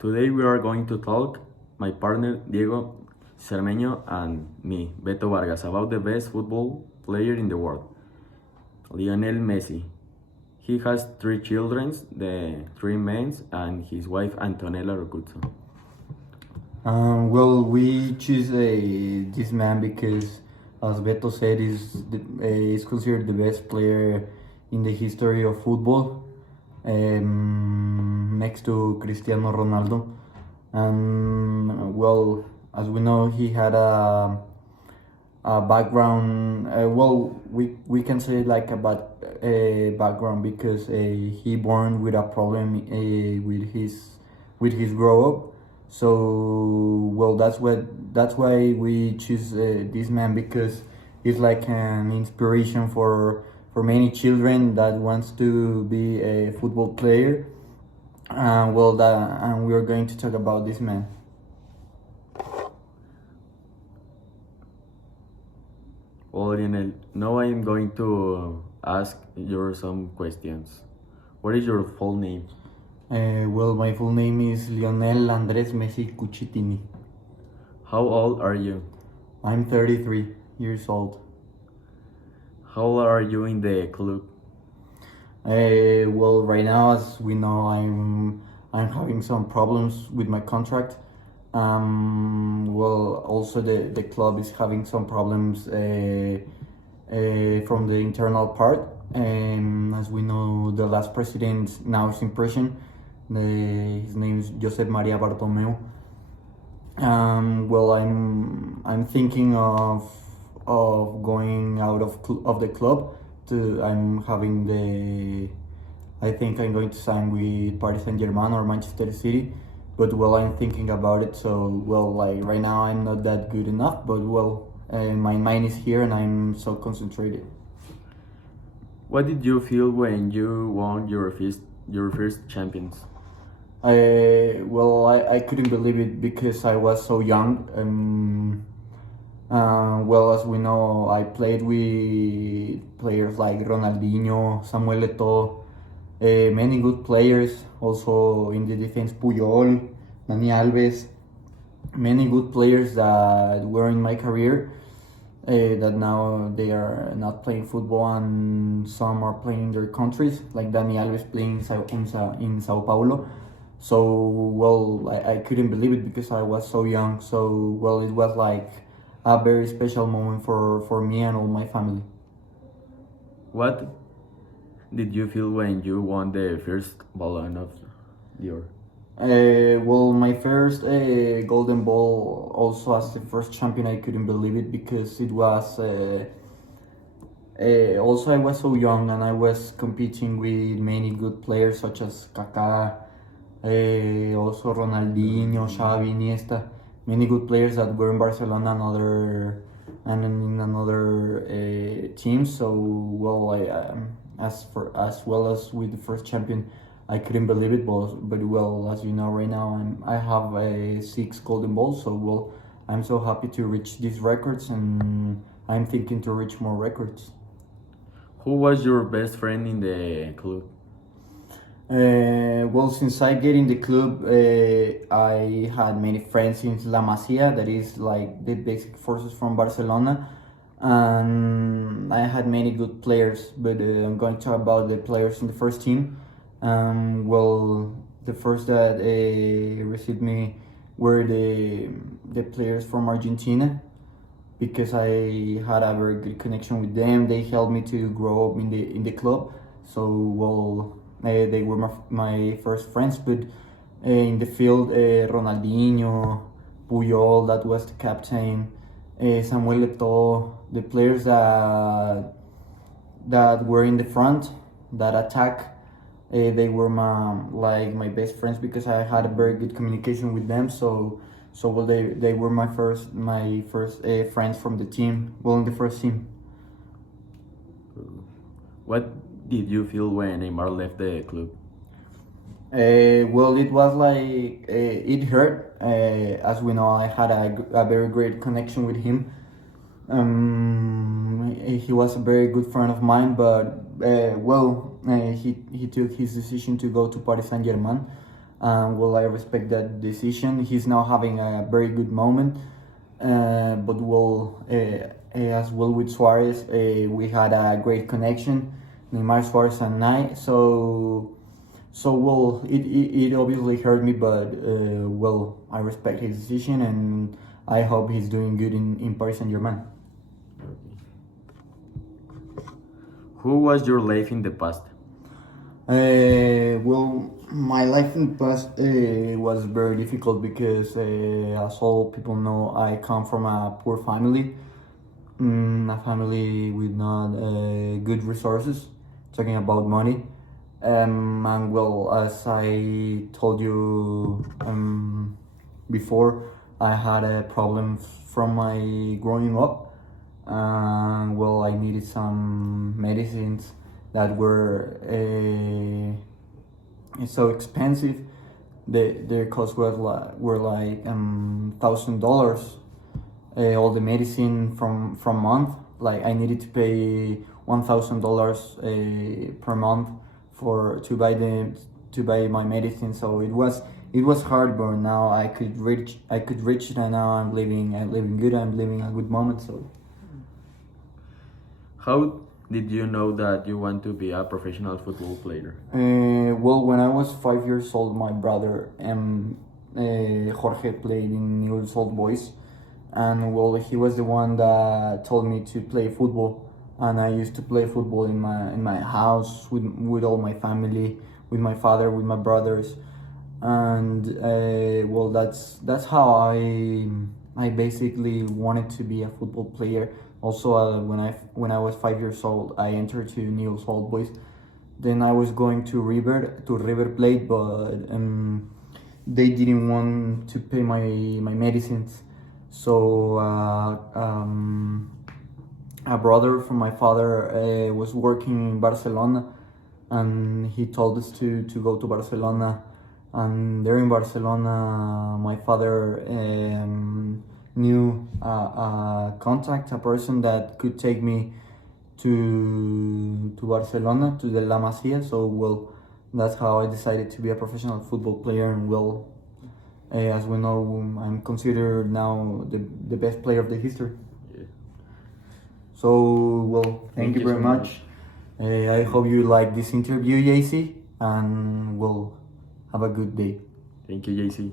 Today we are going to talk, my partner Diego Cermeño and me, Beto Vargas, about the best football player in the world, Lionel Messi. He has three children, the three men, and his wife Antonella Rocuzzo. We choose this man because, as Beto said, is considered the best player in the history of football, next to Cristiano Ronaldo. And as we know, he had a background. We can say like a bad background because he born with a problem with his grow up. So that's why we choose this man because he's like an inspiration for many children that wants to be a football player. And we are going to talk about this man. Well, Lionel, now I am going to ask you some questions. What is your full name? My full name is Lionel Andres Messi Cucitini. How old are you? I'm 33 years old. How old are you in the club? Right now, as we know, I'm having some problems with my contract. Also the club is having some problems from the internal part. As we know, the last president now is in prison. His name is Josep Maria Bartomeu. I'm thinking of going out of the club. I think I'm going to sign with Paris Saint-Germain or Manchester City, but I'm thinking about it. So right now I'm not that good enough, but my mind is here and I'm so concentrated. What did you feel when you won your first champions? I couldn't believe it because I was so young. As we know, I played with players like Ronaldinho, Samuel Eto'o, many good players. Also in the defense, Puyol, Dani Alves, many good players that were in my career. That now they are not playing football and some are playing in their countries, like Dani Alves playing in Sao Paulo. So I couldn't believe it because I was so young. So it was like a very special moment for me and all my family. What did you feel when you won the first Ballon of the My first golden ball, also as the first champion, I couldn't believe it because it was also I was so young and I was competing with many good players such as Kaká, also Ronaldinho, Xavi, Iniesta, many good players that were in Barcelona and in another team. So as well as with the first champion, I couldn't believe it. But as you know, right now I have 6 golden balls. So I'm so happy to reach these records, and I'm thinking to reach more records. Who was your best friend in the club? Since I get in the club, I had many friends in La Masia, that is like the basic forces from Barcelona, and I had many good players. But I'm going to talk about the players in the first team. The first that received me were the players from Argentina because I had a very good connection with them. They helped me to grow up in the club. So they were my first friends. But in the field, Ronaldinho, Puyol, that was the captain, Samuel Eto'o, the players that were in the front, that attack. They were my best friends because I had a very good communication with them. They were my first friends from the team. In the first team. What did you feel when Neymar left the club? It was like it hurt. As we know, I had a very great connection with him. He was a very good friend of mine, but he took his decision to go to Paris Saint-Germain, Well, I respect that decision. He's now having a very good moment. But well, as well with Suarez, we had a great connection, Neymar, Suarez, and I. So well, it obviously hurt me, but well, I respect his decision, and I hope he's doing good in Paris Saint-Germain. Who was your life in the past? Well, my life in the past was very difficult because, as all people know, I come from a poor family, a family with not good resources, talking about money. And well, as I told you before, I had a problem from my growing up. Well, I needed some medicines that were so expensive. Their costs were like $1,000. All the medicine from month. Like I needed to pay $1,000 per month to buy my medicine. So it was hard, but now I could reach it, and now I'm living good. I'm living a good moment. So. How did you know that you want to be a professional football player? Well, when I was 5 years old, my brother Jorge played in Newell's Old Boys, and well, he was the one that told me to play football. And I used to play football in my house with all my family, with my father, with my brothers, and well, that's how I basically wanted to be a football player. Also, when I was 5 years old, I entered to Newell's Old Boys. Then I was going to River Plate, but they didn't want to pay my medicines. So a brother from my father was working in Barcelona, and he told us to go to Barcelona. And there in Barcelona, my father knew a person that could take me to Barcelona, to the La Masia. So well, that's how I decided to be a professional football player. And well, as we know, I'm considered now the best player of the history. Yeah. So well, thank you very so much. I hope you like this interview, JC, and we'll have a good day. Thank you, JC.